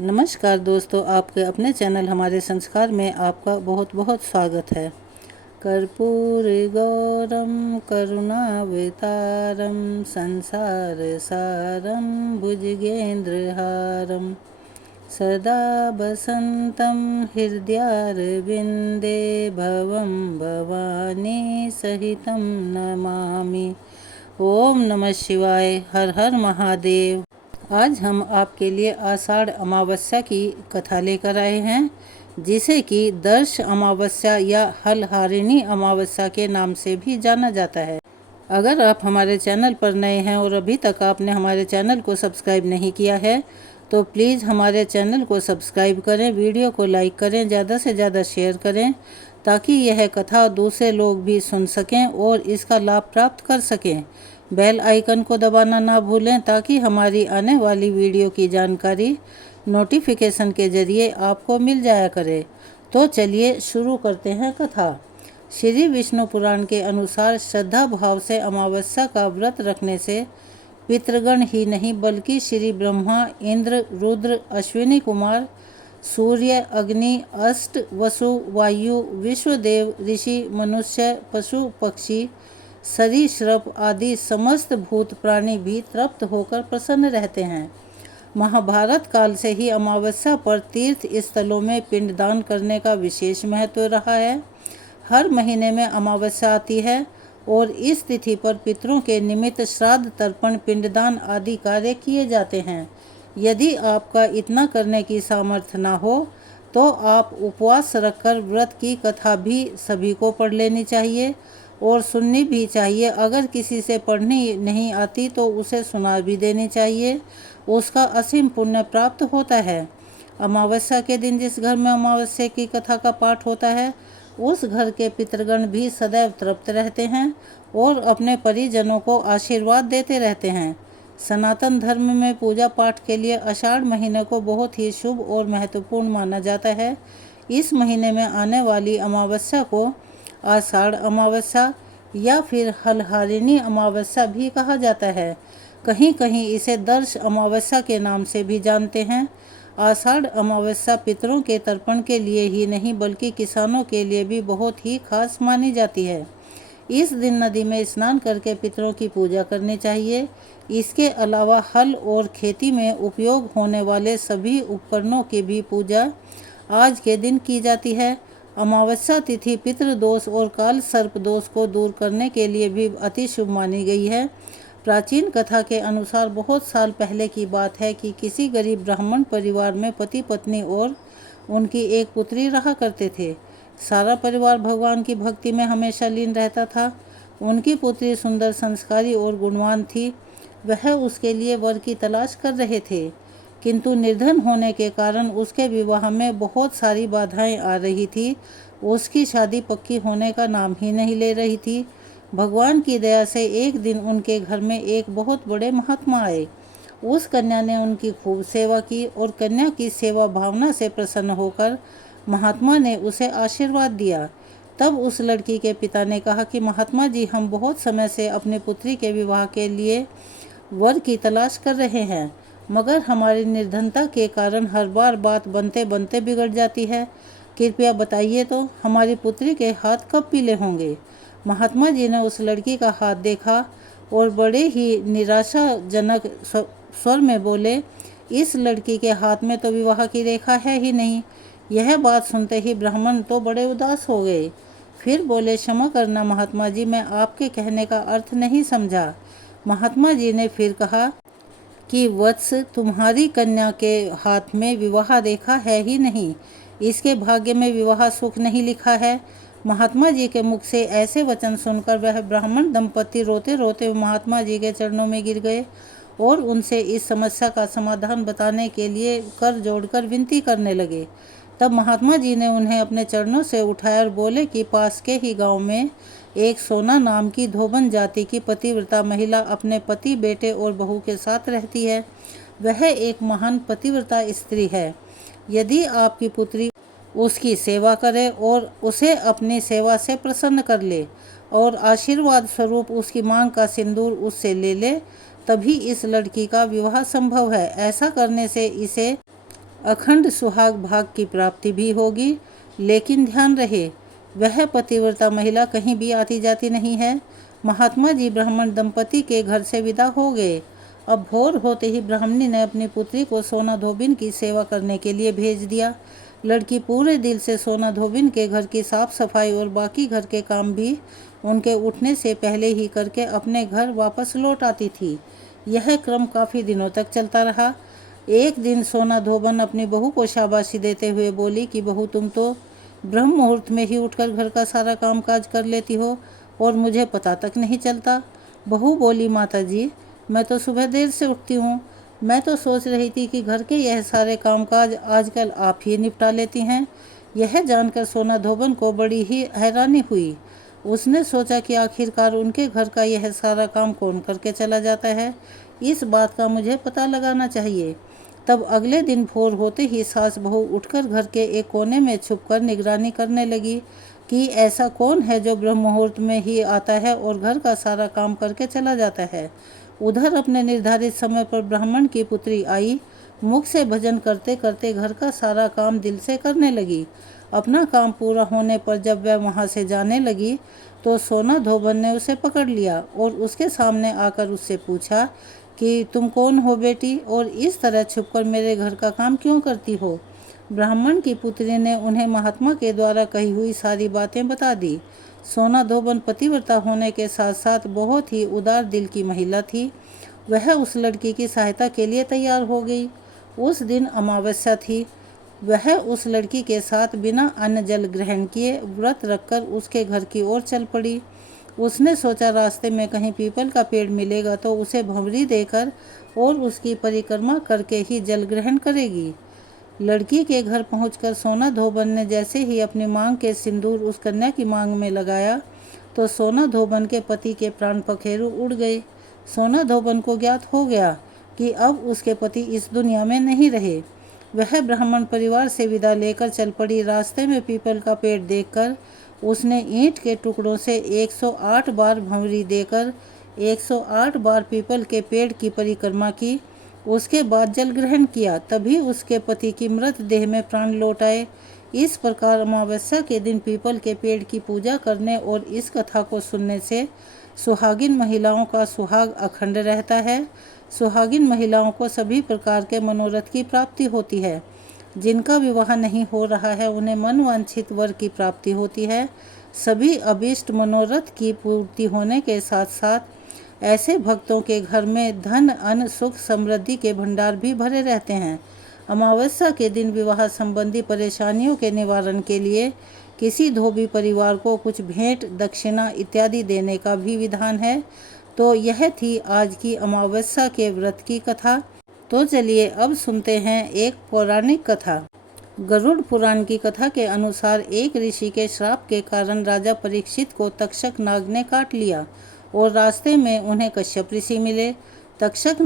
नमस्कार दोस्तों, आपके अपने चैनल हमारे संस्कार में आपका बहुत बहुत स्वागत है। कर्पूरगौरम करुणावतारम संसार सारम भुजगेन्द्रहारम सदा वसंतं हृदयारविंदे भवं भवानी सहितं नमामि। ओम नमः शिवाय। हर हर महादेव। आज हम आपके लिए आषाढ़ अमावस्या की कथा लेकर आए हैं, जिसे कि दर्श अमावस्या या हलहारिणी अमावस्या के नाम से भी जाना जाता है। अगर आप हमारे चैनल पर नए हैं और अभी तक आपने हमारे चैनल को सब्सक्राइब नहीं किया है तो प्लीज़ हमारे चैनल को सब्सक्राइब करें, वीडियो को लाइक करें, ज़्यादा से ज़्यादा शेयर करें ताकि यह कथा दूसरे लोग भी सुन सकें और इसका लाभ प्राप्त कर सकें। बेल आइकन को दबाना ना भूलें ताकि हमारी आने वाली वीडियो की जानकारी नोटिफिकेशन के ज़रिए आपको मिल जाया करे। तो चलिए शुरू करते हैं कथा। श्री विष्णु पुराण के अनुसार श्रद्धा भाव से अमावस्या का व्रत रखने से पितृगण ही नहीं बल्कि श्री ब्रह्मा, इंद्र, रुद्र, अश्विनी कुमार, सूर्य, अग्नि, अष्ट वसु, वायु, विश्वदेव, ऋषि, मनुष्य, पशु, पक्षी, सरीसृप आदि समस्त भूत प्राणी भी तृप्त होकर प्रसन्न रहते हैं। महाभारत काल से ही अमावस्या पर तीर्थ स्थलों में पिंडदान करने का विशेष महत्व रहा है। हर महीने में अमावस्या आती है और इस तिथि पर पितरों के निमित्त श्राद्ध, तर्पण, पिंडदान आदि कार्य किए जाते हैं। यदि आपका इतना करने की सामर्थ्य न हो तो आप उपवास रखकर व्रत की कथा भी सभी को पढ़ लेनी चाहिए और सुननी भी चाहिए। अगर किसी से पढ़नी नहीं आती तो उसे सुना भी देनी चाहिए, उसका असीम पुण्य प्राप्त होता है। अमावस्या के दिन जिस घर में अमावस्या की कथा का पाठ होता है उस घर के पितृगण भी सदैव तृप्त रहते हैं और अपने परिजनों को आशीर्वाद देते रहते हैं। सनातन धर्म में पूजा पाठ के लिए आषाढ़ महीने को बहुत ही शुभ और महत्वपूर्ण माना जाता है। इस महीने में आने वाली अमावस्या को आषाढ़ अमावस्या या फिर हलहारिणी अमावस्या भी कहा जाता है। कहीं कहीं इसे दर्श अमावस्या के नाम से भी जानते हैं। आषाढ़ अमावस्या पितरों के तर्पण के लिए ही नहीं बल्कि किसानों के लिए भी बहुत ही खास मानी जाती है। इस दिन नदी में स्नान करके पितरों की पूजा करनी चाहिए। इसके अलावा हल और खेती में उपयोग होने वाले सभी उपकरणों की भी पूजा आज के दिन की जाती है। अमावस्या तिथि पितृदोष और काल सर्प दोष को दूर करने के लिए भी अति शुभ मानी गई है। प्राचीन कथा के अनुसार बहुत साल पहले की बात है कि किसी गरीब ब्राह्मण परिवार में पति पत्नी और उनकी एक पुत्री रहा करते थे। सारा परिवार भगवान की भक्ति में हमेशा लीन रहता था। उनकी पुत्री सुंदर, संस्कारी और गुणवान थी। वह उसके लिए वर की तलाश कर रहे थे, किंतु निर्धन होने के कारण उसके विवाह में बहुत सारी बाधाएं आ रही थी। उसकी शादी पक्की होने का नाम ही नहीं ले रही थी। भगवान की दया से एक दिन उनके घर में एक बहुत बड़े महात्मा आए। उस कन्या ने उनकी खूब सेवा की और कन्या की सेवा भावना से प्रसन्न होकर महात्मा ने उसे आशीर्वाद दिया। तब उस लड़की के पिता ने कहा कि महात्मा जी, हम बहुत समय से अपनी पुत्री के विवाह के लिए वर की तलाश कर रहे हैं, मगर हमारी निर्धनता के कारण हर बार बात बनते बनते बिगड़ जाती है। कृपया बताइए तो हमारी पुत्री के हाथ कब पीले होंगे। महात्मा जी ने उस लड़की का हाथ देखा और बड़े ही निराशाजनक स्वर में बोले, इस लड़की के हाथ में तो विवाह की रेखा है ही नहीं। यह बात सुनते ही ब्राह्मण तो बड़े उदास हो गए। फिर बोले, क्षमा करना महात्मा जी, मैं आपके कहने का अर्थ नहीं समझा। महात्मा जी ने फिर कहा कि वत्स, तुम्हारी कन्या के हाथ में विवाह रेखा है ही नहीं, इसके भाग्य में विवाह सुख नहीं लिखा है। महात्मा जी के मुख से ऐसे वचन सुनकर वह ब्राह्मण दंपति रोते रोते महात्मा जी के चरणों में गिर गए और उनसे इस समस्या का समाधान बताने के लिए कर जोड़कर विनती करने लगे। तब महात्मा जी ने उन्हें अपने चरणों से उठाया और बोले कि पास के ही गांव में एक सोना नाम की धोबन जाति की पतिव्रता महिला अपने पति, बेटे और बहू के साथ रहती है। वह एक महान पतिव्रता स्त्री है। यदि आपकी पुत्री उसकी सेवा करे और उसे अपनी सेवा से प्रसन्न कर ले और आशीर्वाद स्वरूप उसकी मांग का सिंदूर उससे ले ले, तभी इस लड़की का विवाह संभव है। ऐसा करने से इसे अखंड सुहाग भाग की प्राप्ति भी होगी। लेकिन ध्यान रहे, वह पतिव्रता महिला कहीं भी आती जाती नहीं है। महात्मा जी ब्राह्मण दंपति के घर से विदा हो गए। अब भोर होते ही ब्राह्मणी ने अपनी पुत्री को सोना धोबिन की सेवा करने के लिए भेज दिया। लड़की पूरे दिल से सोना धोबिन के घर की साफ सफाई और बाकी घर के काम भी उनके उठने से पहले ही करके अपने घर वापस लौट आती थी। यह क्रम काफ़ी दिनों तक चलता रहा। एक दिन सोना धोबन अपनी बहू को शाबाशी देते हुए बोली कि बहू, तुम तो ब्रह्म मुहूर्त में ही उठकर घर का सारा काम काज कर लेती हो और मुझे पता तक नहीं चलता। बहू बोली, माता जी, मैं तो सुबह देर से उठती हूँ। मैं तो सोच रही थी कि घर के यह सारे कामकाज आजकल आप ही निपटा लेती हैं। यह जानकर सोना धोबन को बड़ी ही हैरानी हुई। उसने सोचा कि आखिरकार उनके घर का यह सारा काम कौन करके चला जाता है। इस बात का मुझे पता लगाना चाहिए। तब अगले दिन भोर होते ही सास बहू उठकर घर के एक कोने में छुपकर निगरानी करने लगी कि ऐसा कौन है जो ब्रह्म मुहूर्त में ही आता है और घर का सारा काम करके चला जाता है। उधर अपने निर्धारित समय पर ब्राह्मण की पुत्री आई। मुख से भजन करते करते घर का सारा काम दिल से करने लगी। अपना काम पूरा होने पर जब वह वहाँ से जाने लगी तो सोना धोबन ने उसे पकड़ लिया और उसके सामने आकर उससे पूछा कि तुम कौन हो बेटी, और इस तरह छुपकर मेरे घर का काम क्यों करती हो। ब्राह्मण की पुत्री ने उन्हें महात्मा के द्वारा कही हुई सारी बातें बता दी। सोना धोबन पतिव्रता होने के साथ साथ बहुत ही उदार दिल की महिला थी। वह उस लड़की की सहायता के लिए तैयार हो गई। उस दिन अमावस्या थी। वह उस लड़की के साथ बिना अन्न जल ग्रहण किए व्रत रखकर उसके घर की ओर चल पड़ी। उसने सोचा रास्ते में कहीं पीपल का पेड़ मिलेगा तो उसे भंवरी देकर और उसकी परिक्रमा करके ही जल ग्रहण करेगी। लड़की के घर पहुंचकर सोना धोबन ने जैसे ही अपनी मांग के सिंदूर उस कन्या की मांग में लगाया तो सोना धोबन के पति के प्राण पखेरु उड़ गए। सोना धोबन को ज्ञात हो गया कि अब उसके पति इस दुनिया में नहीं रहे। वह ब्राह्मण परिवार से विदा लेकर चल पड़ी। रास्ते में पीपल का पेड़ देखकर उसने ईंट के टुकड़ों से 108 बार भंवरी देकर 108 बार पीपल के पेड़ की परिक्रमा की। उसके बाद जल ग्रहण किया। तभी उसके पति की मृत देह में प्राण लौट आए। इस प्रकार अमावस्या के दिन पीपल के पेड़ की पूजा करने और इस कथा को सुनने से सुहागिन महिलाओं का सुहाग अखंड रहता है। सुहागिन महिलाओं को सभी प्रकार के मनोरथ की प्राप्ति होती है। जिनका विवाह नहीं हो रहा है उन्हें मनवांछित वर की प्राप्ति होती है। सभी अभीष्ट मनोरथ की पूर्ति होने के साथ साथ ऐसे भक्तों के घर में धन, अन्न, सुख, समृद्धि के भंडार भी भरे रहते हैं। अमावस्या के दिन विवाह संबंधी परेशानियों के निवारण के लिए किसी धोबी परिवार को कुछ भेंट, दक्षिणा इत्यादि देने का भी विधान है। तो यह थी आज की अमावस्या के व्रत की कथा। तो चलिए अब सुनते हैं एक पौराणिक कथा। गरुड़ पुराण की कथा के अनुसार एक ऋषि के श्राप के कारण राजा परीक्षित को तक्षक नाग ने काट लिया और रास्ते में उन्हें कश्यप ऋषि मिले। तक्षक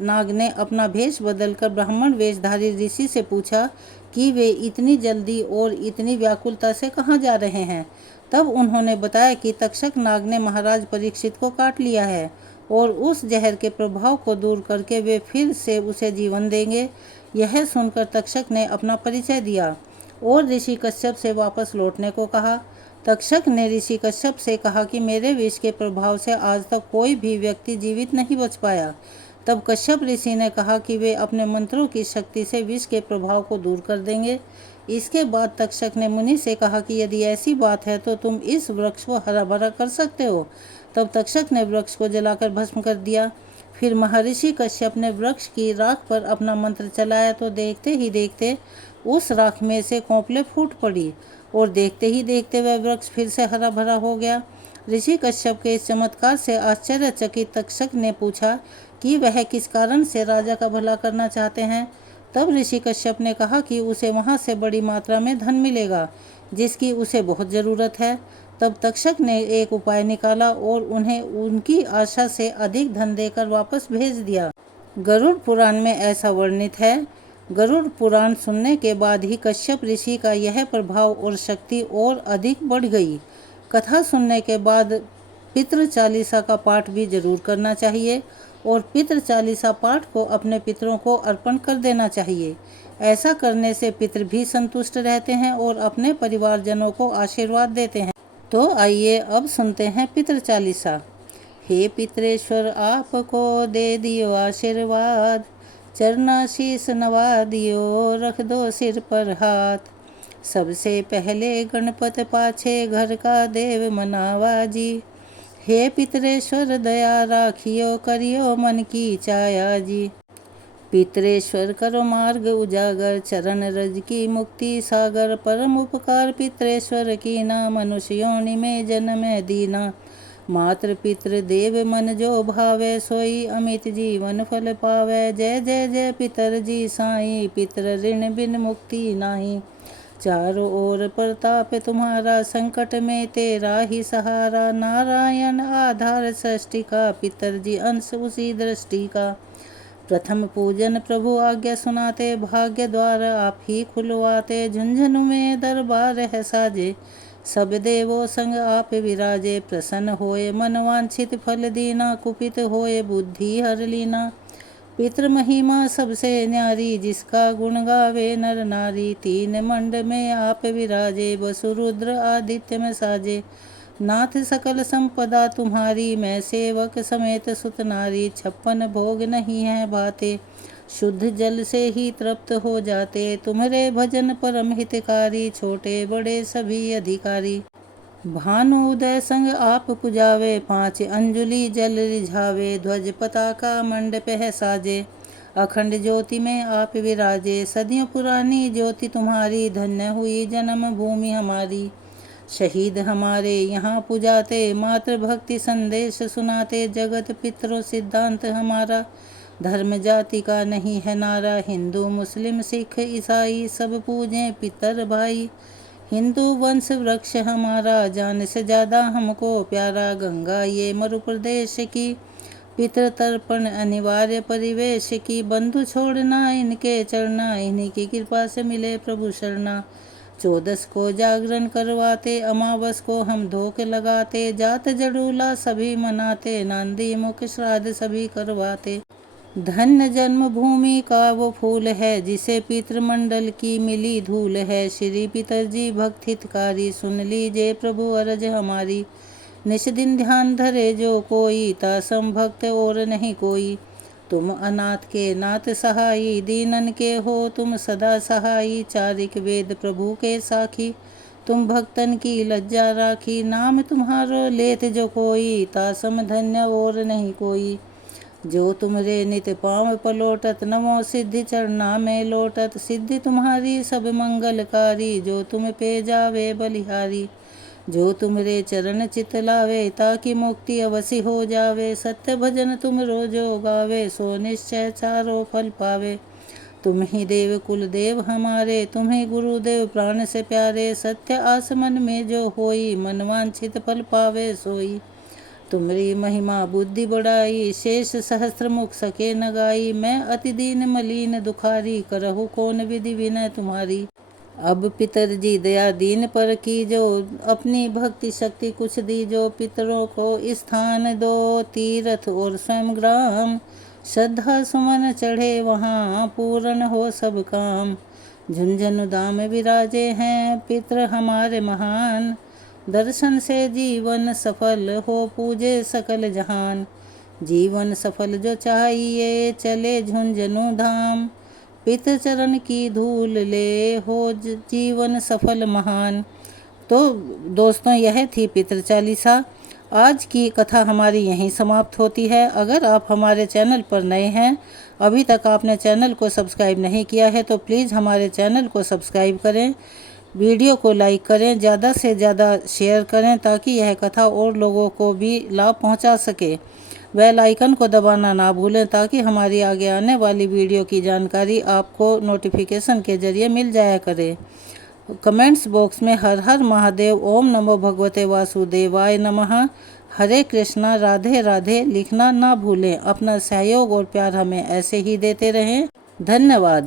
नाग ने अपना भेष बदलकर ब्राह्मण वेशधारी ऋषि से पूछा कि वे इतनी जल्दी और इतनी व्याकुलता से कहाँ जा रहे हैं। तब उन्होंने बताया कि तक्षक नाग ने महाराज परीक्षित को काट लिया है और उस जहर के प्रभाव को दूर करके वे फिर से उसे जीवन देंगे। यह सुनकर तक्षक ने अपना परिचय दिया और ऋषि कश्यप से वापस लौटने को कहा। तक्षक ने ऋषि कश्यप से कहा कि मेरे विष के प्रभाव से आज तक कोई भी व्यक्ति जीवित नहीं बच पाया। तब कश्यप ऋषि ने कहा कि वे अपने मंत्रों की शक्ति से विष के प्रभाव को दूर कर देंगे। इसके बाद तक्षक ने मुनि से कहा कि यदि ऐसी बात है तो तुम इस वृक्ष को हरा भरा कर सकते हो। तब तक्षक ने वृक्ष को जलाकर भस्म कर दिया। फिर महर्षि कश्यप ने वृक्ष की राख पर अपना मंत्र चलाया तो देखते ही देखते उस राख में से कोंपले फूट पड़ी और देखते ही देखते वह वृक्ष फिर से हरा भरा हो गया। ऋषि कश्यप के इस चमत्कार से आश्चर्यचकित तक्षक ने पूछा कि वह किस कारण से राजा का भला करना चाहते हैं। तब ऋषि कश्यप ने कहा कि उसे वहाँ से बड़ी मात्रा में धन मिलेगा जिसकी उसे बहुत ज़रूरत है। तब तक्षक ने एक उपाय निकाला और उन्हें उनकी आशा से अधिक धन देकर वापस भेज दिया। गरुड़ पुराण में ऐसा वर्णित है। गरुड़ पुराण सुनने के बाद ही कश्यप ऋषि का यह प्रभाव और शक्ति और अधिक बढ़ गई। कथा सुनने के बाद पितृ चालीसा का पाठ भी जरूर करना चाहिए और पितृ चालीसा पाठ को अपने पितरों को अर्पण कर देना चाहिए। ऐसा करने से पितृ भी संतुष्ट रहते हैं और अपने परिवारजनों को आशीर्वाद देते हैं। तो आइए अब सुनते हैं पितृ चालीसा। हे पितरेश्वर आपको दे दियो आशीर्वाद, चरणाशीष नवा दियो रख दो सिर पर हाथ। सबसे पहले गणपत पाछे घर का देव मनावा जी। हे पितरेश्वर दया राखियो करियो मन की चाया जी। पितरेश्वर करो मार्ग उजागर, चरण रज की मुक्ति सागर। परम उपकार पितरेश्वर कीना, मनुष्य योनि में जन्म दीना। मातृ पितृ देव मन जो भावे, सोई अमित जीवन फल पावे। जय जय जय पितर जी साईं, पितर ऋण बिन मुक्ति नाही। चारों ओर प्रताप तुम्हारा, संकट में तेरा ही सहारा। नारायण आधार सृष्टि का, पितर जी अंश उसी दृष्टि का। प्रथम पूजन प्रभु आज्ञा सुनाते, भाग्य द्वार आप ही खुलवाते। झुंझुनू में दरबार है साजे, सब देवों संग आप विराजे। प्रसन्न होए मन वांछित फल दीना, कुपित होए बुद्धि हर लीना। पितृ महिमा सबसे न्यारी, जिसका गुण गावे नर नारी। तीन मंड में आप विराजे, वसु रुद्र आदित्य में साजे। नाथ सकल संपदा तुम्हारी, मैं सेवक समेत सुत नारी। 56 भोग नहीं है भाते, शुद्ध जल से ही तृप्त हो जाते। तुम्हारे भजन परम हितकारी, छोटे बड़े सभी अधिकारी। भानु उदय संग आप पुजावे, 5 अंजुलि जल रिझावे। ध्वज पताका मंडप है साजे, अखंड ज्योति में आप विराजे। सदियों पुरानी ज्योति तुम्हारी, धन्य हुई जन्म भूमि हमारी। शहीद हमारे यहाँ पुजाते, मातृभक्ति संदेश सुनाते। जगत पितरों सिद्धांत हमारा, धर्म जाति का नहीं है नारा। हिंदू मुस्लिम सिख ईसाई, सब पूजें पितर भाई। हिंदू वंश वृक्ष हमारा, जान से ज़्यादा हमको प्यारा। गंगा ये मरु प्रदेश की, पितृ तर्पण अनिवार्य परिवेश की। बंधु छोड़ना इनके चरना, इन्हीं की कृपा से मिले प्रभु शरणा। 14 को जागरण करवाते, अमावस को हम धोख लगाते। जात जड़ूला सभी मनाते, नांदी मुख श्राद्ध सभी करवाते। धन्य जन्मभूमि का वो फूल है, जिसे पितृमंडल की मिली धूल है। श्री पितरजी भक्त हितकारी, सुन लीजिए प्रभु अरज हमारी। निश दिन ध्यान धरे जो कोई, तासम भक्त और नहीं कोई। तुम अनाथ के नाथ सहाई, दीनन के हो तुम सदा सहाई। चारिक वेद प्रभु के साखी, तुम भक्तन की लज्जा राखी। नाम तुम्हारो लेत जो कोई, तासम धन्य और नहीं कोई। जो तुमरे नित पाँव पलोटत, नमो सिद्धि चरना में लोटत। सिद्धि तुम्हारी सब मंगलकारी, जो तुम पे जावे बलिहारी। जो तुमरे चरण चित लावे, ताकि मुक्ति अवश्य हो जावे। सत्य भजन तुम रोजो गावे, सो निश्चय चारों फल पावे। तुम ही देव कुल देव हमारे, तुम्हें गुरुदेव प्राण से प्यारे। सत्य आसमन में जो होई, मन वांछित फल पावे सोई। तुमरी महिमा बुद्धि बढ़ाई, शेष सहस्त्र मुख सके न गाई। मैं अति दीन मलिन दुखारी, करहु कौन विधि विनय तुम्हारी। अब पितर जी दया दीन पर की जो, अपनी भक्ति शक्ति कुछ दी जो। पितरों को स्थान दो तीर्थ और स्वयं ग्राम, श्रद्धा सुमन चढ़े वहाँ, पूर्ण हो सब काम। झुंझुनू धाम विराजे हैं पितर हमारे महान, दर्शन से जीवन सफल हो पूजे सकल जहान। जीवन सफल जो चाहिए, चले झुंझुनू धाम। पितर चरण की धूल ले, हो जीवन सफल महान। तो दोस्तों, यह थी पितृ चालीसा। आज की कथा हमारी यहीं समाप्त होती है। अगर आप हमारे चैनल पर नए हैं, अभी तक आपने चैनल को सब्सक्राइब नहीं किया है, तो प्लीज़ हमारे चैनल को सब्सक्राइब करें, वीडियो को लाइक करें, ज़्यादा से ज़्यादा शेयर करें, ताकि यह कथा और लोगों को भी लाभ पहुंचा सके। बेल आइकन को दबाना ना भूलें, ताकि हमारी आगे आने वाली वीडियो की जानकारी आपको नोटिफिकेशन के ज़रिए मिल जाया करे। कमेंट्स बॉक्स में हर हर महादेव, ओम नमो भगवते वासुदेवाय नमः, हरे कृष्णा, राधे राधे लिखना ना भूलें। अपना सहयोग और प्यार हमें ऐसे ही देते रहें। धन्यवाद।